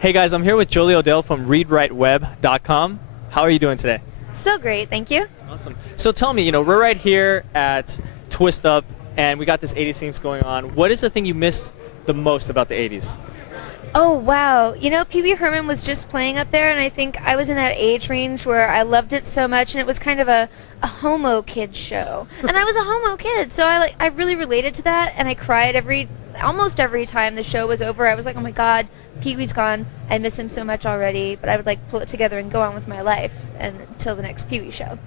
Hey guys, I'm here with Jolie Odell from readwriteweb.com. How are you doing today? So great, thank you. Awesome. So tell me, we're right here at Twiistup and we got this 80s themes going on. What is the thing you miss the most about the 80s? Oh wow, Pee Wee Herman was just playing up there, and I think I was in that age range where I loved it so much, and it was kind of a homo kid show. And I was a homo kid, so I really related to that, and I cried almost every time the show was over. I was like, oh my god, Pee Wee's gone, I miss him so much already, but I would pull it together and go on with my life until the next Pee Wee show.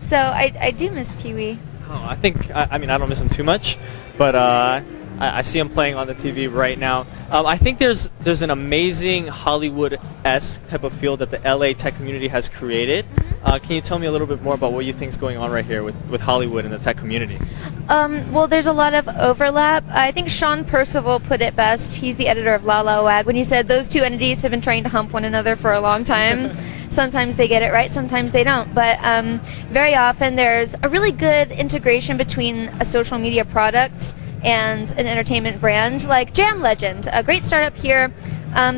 So I do miss Pee Wee. Oh, I don't miss him too much, but I see him playing on the TV right now. I think there's an amazing Hollywood-esque type of feel that the LA tech community has created. Can you tell me a little bit more about what you think is going on right here with Hollywood and the tech community? Well, there's a lot of overlap. I think Sean Percival put it best. He's the editor of La La Wag when he said those two entities have been trying to hump one another for a long time. Sometimes they get it right, sometimes they don't. But very often there's a really good integration between a social media product and an entertainment brand like Jam Legend, a great startup here.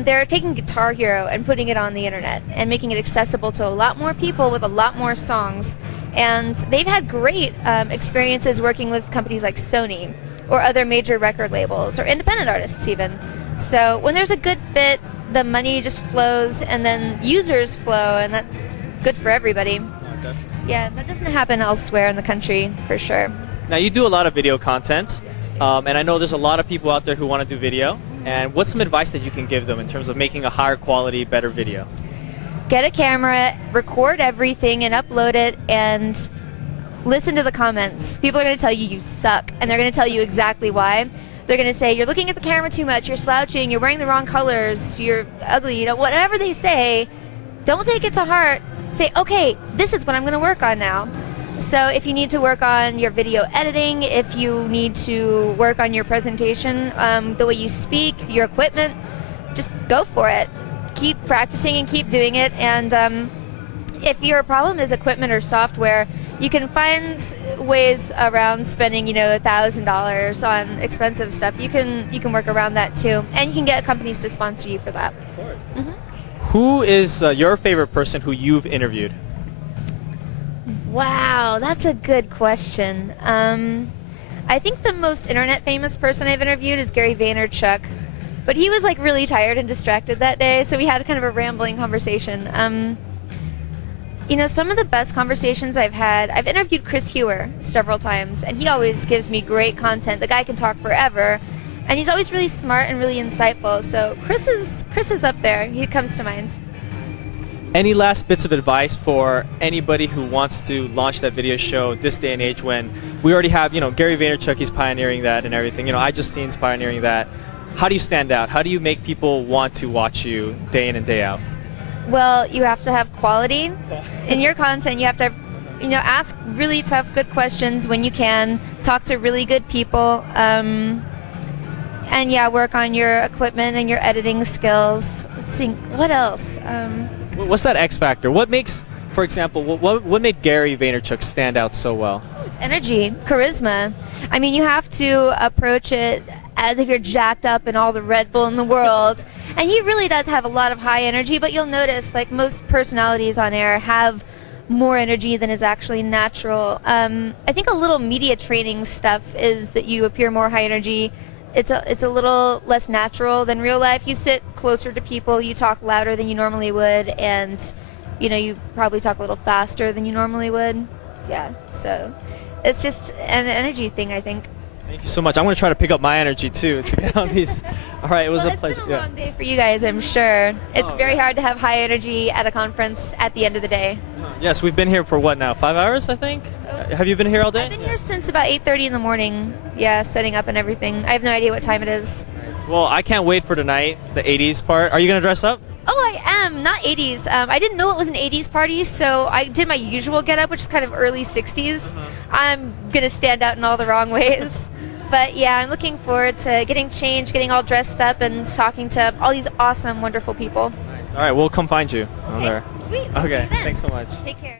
They're taking Guitar Hero and putting it on the internet and making it accessible to a lot more people with a lot more songs. And they've had great experiences working with companies like Sony or other major record labels or independent artists even. So when there's a good fit, the money just flows and then users flow, and that's good for everybody. Okay. Yeah, that doesn't happen elsewhere in the country for sure. Now you do a lot of video content, and I know there's a lot of people out there who want to do video. And what's some advice that you can give them in terms of making a higher quality, better video? Get a camera, record everything and upload it, and listen to the comments. People are going to tell you you suck, and they're going to tell you exactly why. They're going to say, you're looking at the camera too much, you're slouching, you're wearing the wrong colors, you're ugly, whatever they say, don't take it to heart. Say, okay, this is what I'm going to work on now. So if you need to work on your video editing, if you need to work on your presentation, the way you speak, your equipment, just go for it. Keep practicing and keep doing it. And if your problem is equipment or software, you can find ways around spending, $1,000 on expensive stuff. You can work around that too, and you can get companies to sponsor you for that. Of course. Who is your favorite person who you've interviewed? Wow, that's a good question. I think the most internet famous person I've interviewed is Gary Vaynerchuk, but he was really tired and distracted that day, so we had kind of a rambling conversation. Some of the best conversations I've had, I've interviewed Chris Hewer several times, and he always gives me great content. The guy can talk forever, and he's always really smart and really insightful. So Chris is up there. He comes to mind. Any last bits of advice for anybody who wants to launch that video show this day and age when we already have, Gary Vaynerchuk, he's pioneering that and everything. iJustine's pioneering that. How do you stand out? How do you make people want to watch you day in and day out? Well, you have to have quality in your content. You have to, ask really tough, good questions when you can. Talk to really good people. And yeah, work on your equipment and your editing skills. Let's see, what else? What's that X factor? What makes, for example, what made Gary Vaynerchuk stand out so well? It's energy, charisma. I mean, you have to approach it as if you're jacked up in all the Red Bull in the world. And he really does have a lot of high energy, but you'll notice, most personalities on air have more energy than is actually natural. I think a little media training stuff is that you appear more high energy. It's a little less natural than real life. You sit closer to people, you talk louder than you normally would, and you probably talk a little faster than you normally would. Yeah, so it's just an energy thing, I think. Thank you so much. I'm going to try to pick up my energy too to get on these. All right, it was a pleasure. It's been a long day for you guys, I'm sure. It's very hard to have high energy at a conference at the end of the day. Yes, we've been here for what now? 5 hours, I think? Have you been here all day? I've been here since about 8:30 in the morning. Yeah, setting up and everything. I have no idea what time it is. Well, I can't wait for tonight, the 80s part. Are you going to dress up? Oh, I am. Not 80s. I didn't know it was an 80s party, so I did my usual getup, which is kind of early 60s. I'm going to stand out in all the wrong ways. But yeah, I'm looking forward to getting changed, getting all dressed up, and talking to all these awesome, wonderful people. Nice. All right, we'll come find you on there. Sweet. Okay, thanks so much. Take care.